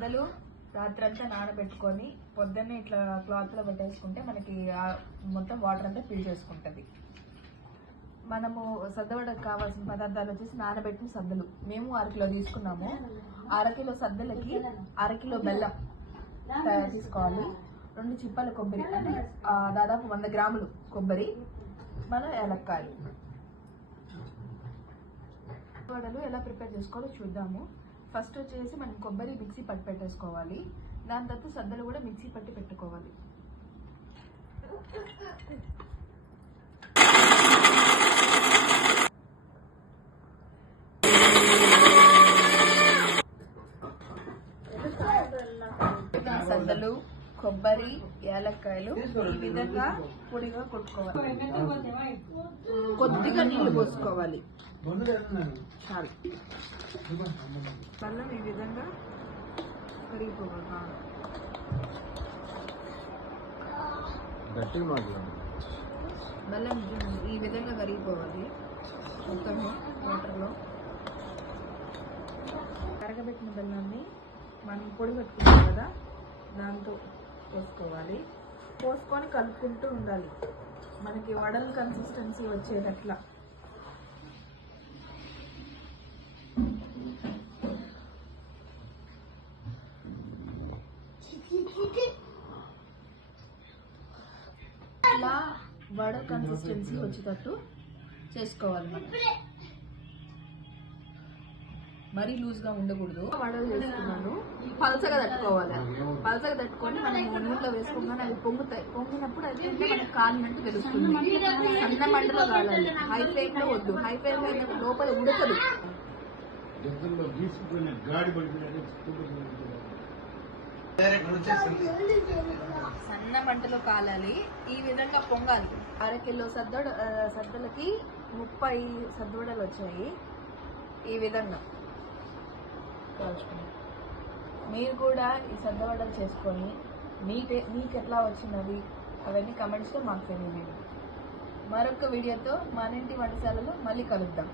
సద్దలు రాత్రంతా నానబెట్టుకొని పొద్దున్నే ఇట్లా క్లాత్లో పెట్టేసుకుంటే మనకి మొత్తం వాటర్ అంతా పీల్చేసుకుంటుంది. మనము సద్దవడకు కావాల్సిన పదార్థాలు వచ్చేసి నానబెట్టిన సద్దలు మేము 1/2 కిలో తీసుకున్నాము. 1/2 కిలో సద్దలకి 1/2 కిలో బెల్లం తీసుకోవాలి. 2 చిప్పల కొబ్బరి అంటే దాదాపు 100 గ్రాములు కొబ్బరి, మన ఏలక్కాయలు. వడలు ఎలా ప్రిపేర్ చేసుకోవాలో చూద్దాము. ఫస్ట్ వచ్చేసి మనం కొబ్బరి మిక్సీ పట్టి పెట్టేసుకోవాలి. దాని తర్వాత సద్దలు కూడా మిక్సీ పట్టి పెట్టుకోవాలి. సద్దలు, కొబ్బరి, యాలక్కాయలు ఈ విధంగా పొడిగా కొట్టుకోవాలి. కొద్దిగా నీళ్లు పోసుకోవాలి చాలు. బెల్లం ఈ విధంగా కరిగిపోవాలి. బెల్లం ఈ విధంగా కరిగిపోవాలి మొత్తము వాటర్లో. కరగబెట్టిన బెల్లాన్ని మనం పొడి పెట్టుకుంటాం కదా, దాంతో పోసుకోవాలి. పోసుకొని కలుపుకుంటూ ఉండాలి మనకి వడల కన్సిస్టెన్సీ వచ్చేటట్లా. ఇలా వడ కన్సిస్టెన్సీ వచ్చేటట్టు చేసుకోవాలి. మనం మరీ లూజ్గా ఉండకూడదు. వడలు చేసుకున్నాను, పలసగా తట్టుకోవాలి. పలసగా తట్టుకొని మనం నూనెలో వేసుకోగానే అవి పొంగుతాయి. పొంగినప్పుడు అది మనకి కాలినట్టు తెలుస్తుంది. సన్న మంటలో కాలాలి, హై ఫ్లేమ్ లో వద్దు. హై ఫ్లేమ్ లో లోపల ఉడకదు. సన్న మంటలో కాలాలి. ఈ విధంగా పొంగాలి. 1/2 కిలో సద్దలకి 30 సద్దవడలు వచ్చాయి. ఈ విధంగా మీరు కూడా ఈ సద్దవడలు చేసుకొని మీకు ఎట్లా వచ్చినది అవన్నీ కమెంట్స్లో మాకు తెలియజేయండి. మరొక వీడియోతో మన ఇంటి వంటశాలలో మళ్ళీ కలుద్దాం.